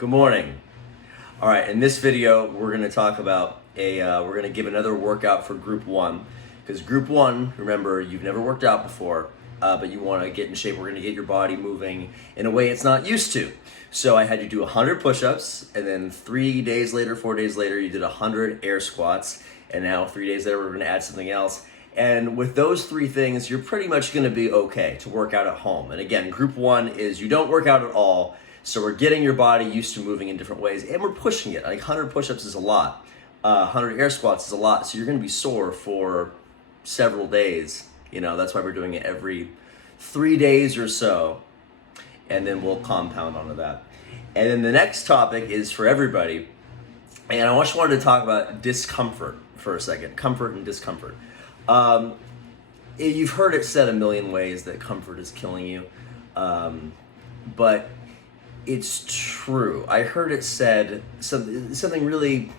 Good morning. All right, in this video, we're gonna talk about we're gonna give another workout for group one. Because group one, remember, you've never worked out before, but you wanna get in shape. We're gonna get your body moving in a way it's not used to. So I had you do 100 push-ups, and then 3 days later, 4 days later, you did 100 air squats. And now 3 days later, we're gonna add something else. And with those three things, you're pretty much gonna be okay to work out at home. And again, group one is you don't work out at all. So we're getting your body used to moving in different ways, and we're pushing it. Like 100 push-ups is a lot. 100 air squats is a lot. So you're gonna be sore for several days. You know, that's why we're doing it every 3 days or so. And then we'll compound onto that. And then the next topic is for everybody. And I just wanted to talk about discomfort for a second. Comfort and discomfort. You've heard it said a million ways that comfort is killing you. But it's true. I heard it said something really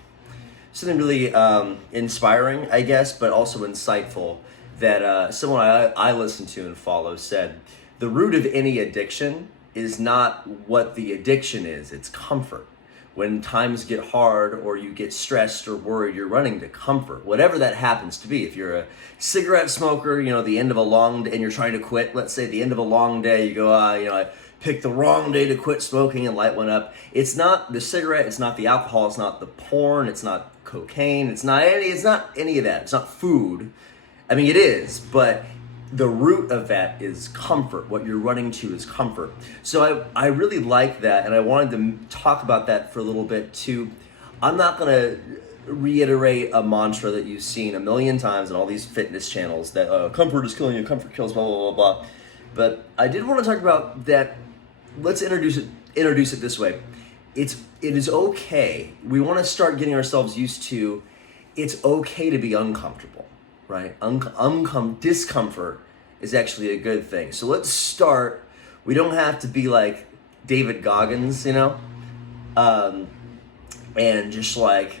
inspiring, I guess, but also insightful, that someone I listen to and follow said, the root of any addiction is not what the addiction is, it's comfort. When times get hard or you get stressed or worried, you're running to comfort, whatever that happens to be. If you're a cigarette smoker, you know, the end of a long day, and you're trying to quit, let's say at the end of a long day, you go, I picked the wrong day to quit smoking and light one up. It's not the cigarette, it's not the alcohol, it's not the porn, it's not cocaine, it's not any of that. It's not food. I mean, it is, but the root of that is comfort. What you're running to is comfort. So I really like that, and I wanted to talk about that for a little bit too. I'm not gonna reiterate a mantra that you've seen a million times on all these fitness channels that comfort is killing you, comfort kills, blah, blah, blah, blah. But I did want to talk about that. Let's introduce it this way. It is okay. We want to start getting ourselves used to, it's okay to be uncomfortable, right? Discomfort is actually a good thing. So let's start. We don't have to be like David Goggins, you know? And just like,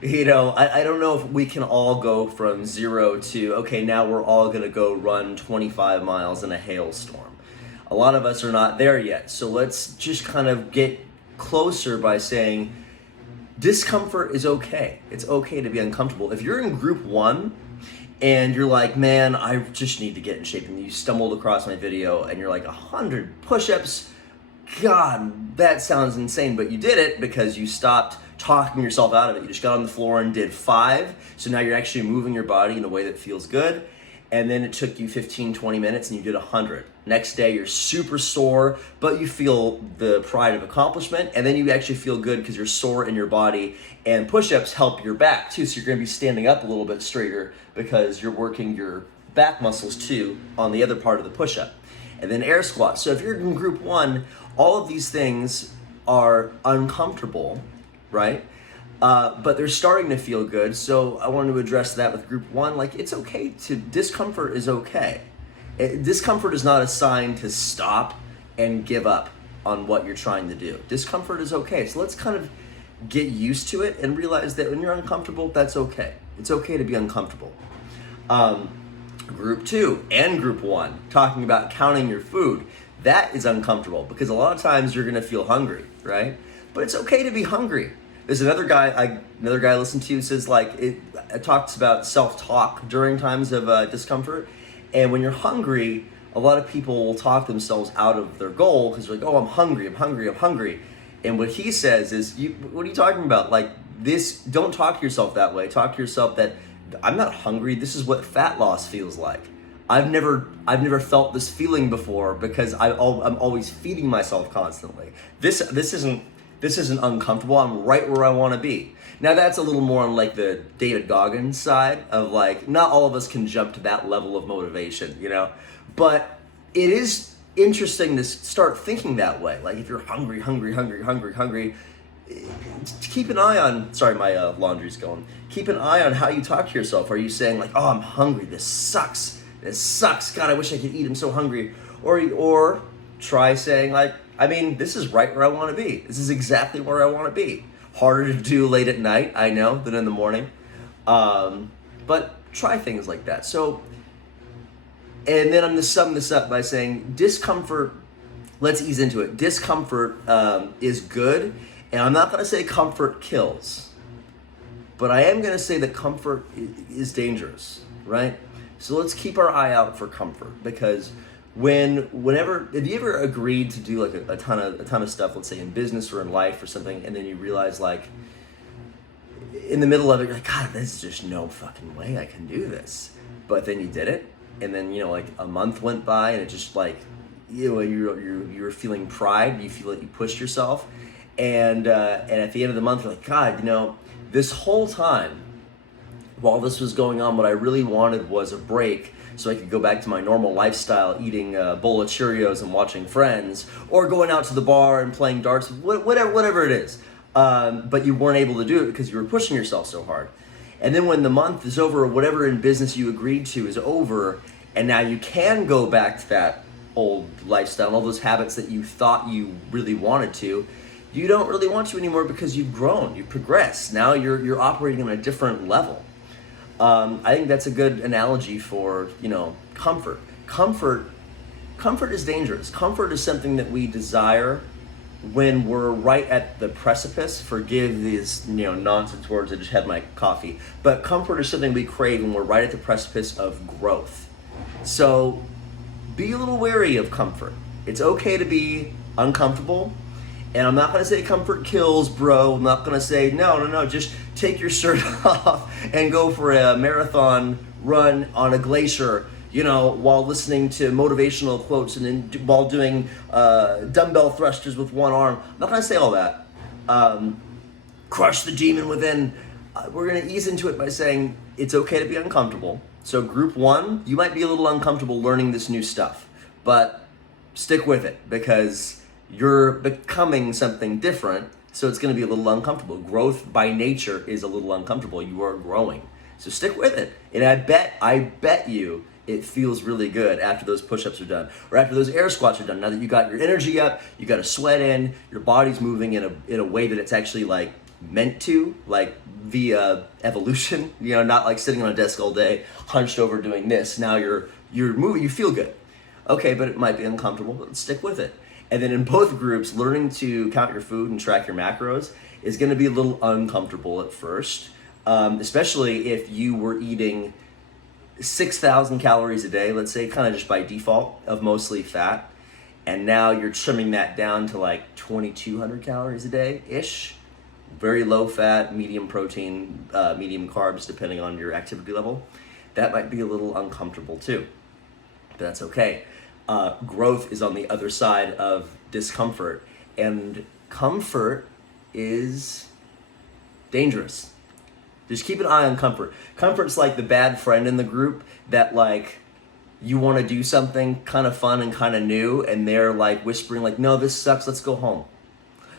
you know, I don't know if we can all go from 0 to, okay, now we're all gonna go run 25 miles in a hailstorm. A lot of us are not there yet. So let's just kind of get closer by saying discomfort is okay. It's okay to be uncomfortable. If you're in group one and you're like, man, I just need to get in shape, and you stumbled across my video and you're like 100 push-ups, God, that sounds insane, but you did it because you stopped talking yourself out of it. You just got on the floor and did 5. So now you're actually moving your body in a way that feels good. And then it took you 15, 20 minutes and you did 100. Next day, you're super sore, but you feel the pride of accomplishment. And then you actually feel good because you're sore in your body. And push-ups help your back too. So you're gonna be standing up a little bit straighter because you're working your back muscles too on the other part of the push-up. And then air squats. So if you're in group one, all of these things are uncomfortable, right? But they're starting to feel good. So I wanted to address that with group one. Like, it's okay discomfort is okay. Discomfort is not a sign to stop and give up on what you're trying to do. Discomfort is okay. So let's kind of get used to it and realize that when you're uncomfortable, that's okay. It's okay to be uncomfortable. Group two and group one, talking about counting your food. That is uncomfortable because a lot of times you're gonna feel hungry, right? But it's okay to be hungry. There's another guy I listen to says, like, it talks about self-talk during times of discomfort. And when you're hungry, a lot of people will talk themselves out of their goal because they're like, oh, I'm hungry. And what he says is, what are you talking about? Like this, don't talk to yourself that way. Talk to yourself that I'm not hungry. This is what fat loss feels like. I've never felt this feeling before because I'm always feeding myself constantly. This isn't uncomfortable. I'm right where I want to be. Now that's a little more on like the David Goggins side of like, not all of us can jump to that level of motivation, you know? But it is interesting to start thinking that way. Like if you're hungry, keep an eye on, sorry, my laundry's going. Keep an eye on how you talk to yourself. Are you saying like, oh, I'm hungry, this sucks. God, I wish I could eat, I'm so hungry. Or try saying like, I mean, this is right where I want to be. This is exactly where I want to be. Harder to do late at night, I know, than in the morning. But try things like that. So, and then I'm going to sum this up by saying discomfort let's ease into it. Discomfort is good, and I'm not going to say comfort kills, but I am going to say that comfort is dangerous, right? So let's keep our eye out for comfort, because whenever, have you ever agreed to do like a ton of stuff, let's say in business or in life or something, and then you realize like in the middle of it, you're like, God, there's just no fucking way I can do this. But then you did it, and then, you know, like a month went by, and it just like, you know, you're feeling pride, you feel like you pushed yourself, and at the end of the month, you're like, God, you know, this whole time, while this was going on, what I really wanted was a break so I could go back to my normal lifestyle, eating a bowl of Cheerios and watching Friends, or going out to the bar and playing darts, whatever it is. But you weren't able to do it because you were pushing yourself so hard. And then when the month is over, whatever in business you agreed to is over, and now you can go back to that old lifestyle, all those habits that you thought you really wanted to, you don't really want to anymore because you've grown, you've progressed. Now you're operating on a different level. I think that's a good analogy for, you know, comfort. Comfort is dangerous. Comfort is something that we desire when we're right at the precipice. Forgive these, you know, nonsense words. I just had my coffee. But comfort is something we crave when we're right at the precipice of growth. So be a little wary of comfort. It's okay to be uncomfortable. And I'm not going to say comfort kills, bro. I'm not going to say, no, just take your shirt off and go for a marathon run on a glacier, you know, while listening to motivational quotes and then while doing dumbbell thrusters with one arm. I'm not going to say all that. Crush the demon within. We're going to ease into it by saying it's okay to be uncomfortable. So group one, you might be a little uncomfortable learning this new stuff, but stick with it because you're becoming something different, so it's going to be a little uncomfortable. Growth by nature is a little uncomfortable. You are growing, so stick with it. And I bet you it feels really good after those push-ups are done, or after those air squats are done. Now that you got your energy up, you got a sweat in, your body's moving in a way that it's actually like meant to, like via evolution. You know, not like sitting on a desk all day, hunched over doing this. Now you're moving, you feel good. Okay, but it might be uncomfortable, but stick with it. And then in both groups, learning to count your food and track your macros is going to be a little uncomfortable at first, especially if you were eating 6,000 calories a day, let's say, kind of just by default, of mostly fat, and now you're trimming that down to like 2,200 calories a day-ish. Very low fat, medium protein, medium carbs, depending on your activity level. That might be a little uncomfortable too, but that's okay. Growth is on the other side of discomfort, and comfort is dangerous. Just keep an eye on comfort. Comfort's like the bad friend in the group that like you want to do something kind of fun and kind of new, and they're like whispering like, no, this sucks, let's go home.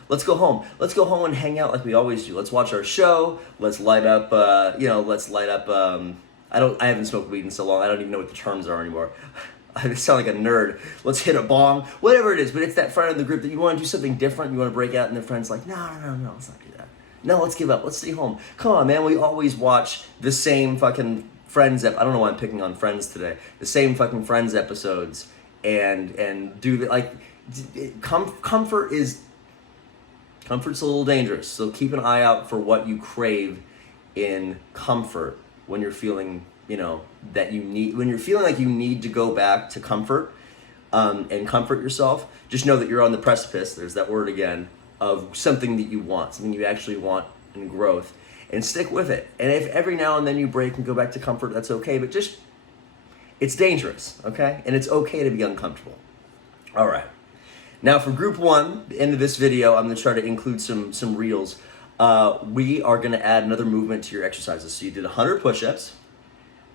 Let's go home. Let's go home and hang out like we always do. Let's watch our show. Let's light up, I haven't smoked weed in so long, I don't even know what the terms are anymore. I sound like a nerd. Let's hit a bong, whatever it is. But it's that friend in the group that you want to do something different. You want to break out, and their friend's like, no, let's not do that. No, let's give up. Let's stay home. Come on, man. We always watch the same fucking Friends. I don't know why I'm picking on Friends today. The same fucking Friends episodes, and do the like. Comfort's a little dangerous. So keep an eye out for what you crave in comfort when you're feeling, you know, that you need, when you're feeling like you need to go back to comfort and comfort yourself. Just know that you're on the precipice, there's that word again, of something that you want, something you actually want in growth, and stick with it. And if every now and then you break and go back to comfort, that's okay, but just, it's dangerous, okay? And it's okay to be uncomfortable. All right. Now for group one, the end of this video, I'm gonna try to include some reels. We are gonna add another movement to your exercises. So you did 100 push-ups,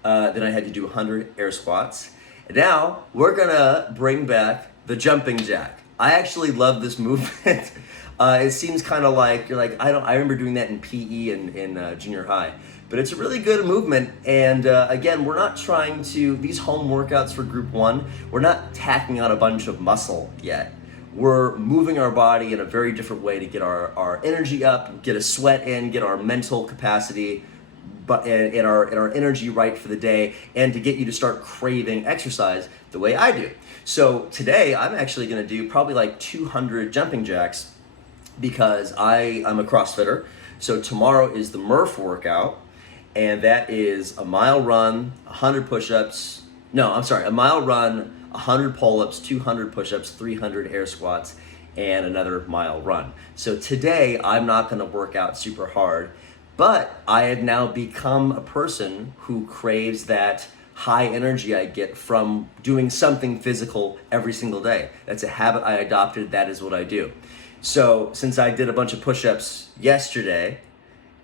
then I had you do 100 air squats. And now we're gonna bring back the jumping jack. I actually love this movement. It seems kind of like, you're like, I remember doing that in PE in junior high. But it's a really good movement, and again, we're not trying to, these home workouts for group one, we're not tacking on a bunch of muscle yet. We're moving our body in a very different way to get our energy up, get a sweat in, get our mental capacity and our energy right for the day, and to get you to start craving exercise the way I do. So today I'm actually going to do probably like 200 jumping jacks because I'm a CrossFitter. So tomorrow is the Murph workout, and that is a mile run, 100 push-ups. No, I'm sorry, a mile run, 100 pull-ups, 200 push-ups, 300 air squats, and another mile run. So today I'm not going to work out super hard, but I have now become a person who craves that high energy I get from doing something physical every single day. That's a habit I adopted. That is what I do. So since I did a bunch of push-ups yesterday,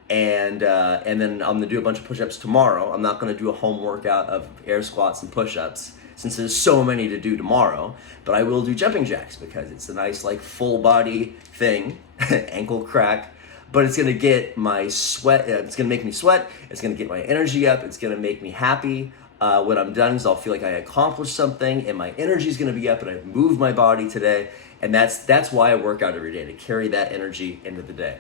and then I'm gonna do a bunch of push-ups tomorrow, I'm not gonna do a home workout of air squats and push-ups since there's so many to do tomorrow, but I will do jumping jacks because it's a nice like full body thing, ankle crack, but it's gonna get my sweat, it's gonna make me sweat, it's gonna get my energy up, it's gonna make me happy. When I'm done, is I'll feel like I accomplished something and my energy is gonna be up and I've moved my body today, and that's why I work out every day, to carry that energy into the day.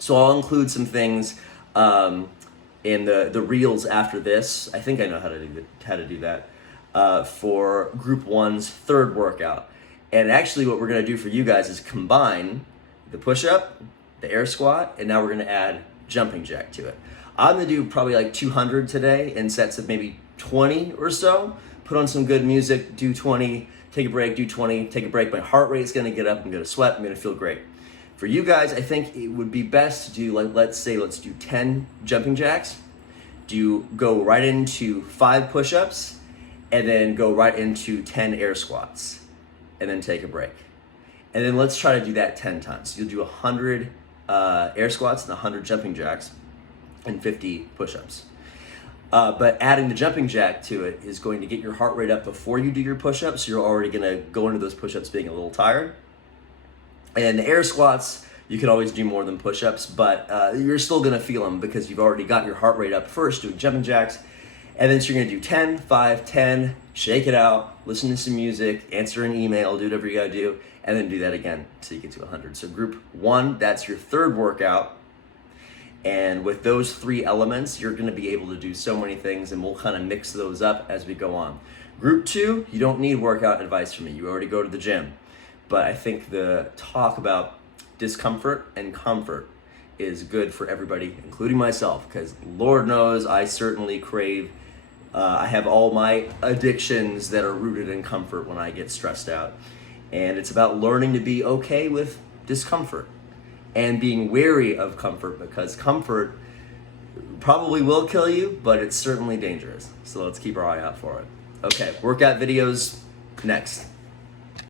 So I'll include some things in the reels after this. I think I know how to do that for Group 1's third workout. And actually what we're gonna do for you guys is combine the push-up, the air squat, and now we're gonna add jumping jack to it. I'm gonna do probably like 200 today in sets of maybe 20 or so. Put on some good music, do 20, take a break, do 20, take a break. My heart rate's gonna get up, I'm gonna sweat, I'm gonna feel great. For you guys, I think it would be best to do, like, let's do 10 jumping jacks, go right into 5 push-ups, and then go right into 10 air squats, and then take a break. And then let's try to do that 10 times. So you'll do 100 air squats and 100 jumping jacks and 50 push-ups. But adding the jumping jack to it is going to get your heart rate up before you do your push-ups, so you're already gonna go into those push-ups being a little tired. And the air squats, you can always do more than push-ups, but you're still gonna feel them because you've already got your heart rate up first doing jumping jacks. And then so you're gonna do 10, 5, 10, shake it out, listen to some music, answer an email, do whatever you gotta do, and then do that again until you get to 100. So Group 1, that's your third workout. And with those 3 elements, you're gonna be able to do so many things, and we'll kind of mix those up as we go on. Group 2, you don't need workout advice from me. You already go to the gym. But I think the talk about discomfort and comfort is good for everybody, including myself, because Lord knows I certainly crave, I have all my addictions that are rooted in comfort when I get stressed out. And it's about learning to be okay with discomfort and being wary of comfort, because comfort probably will kill you, but it's certainly dangerous. So let's keep our eye out for it. Okay, workout videos next.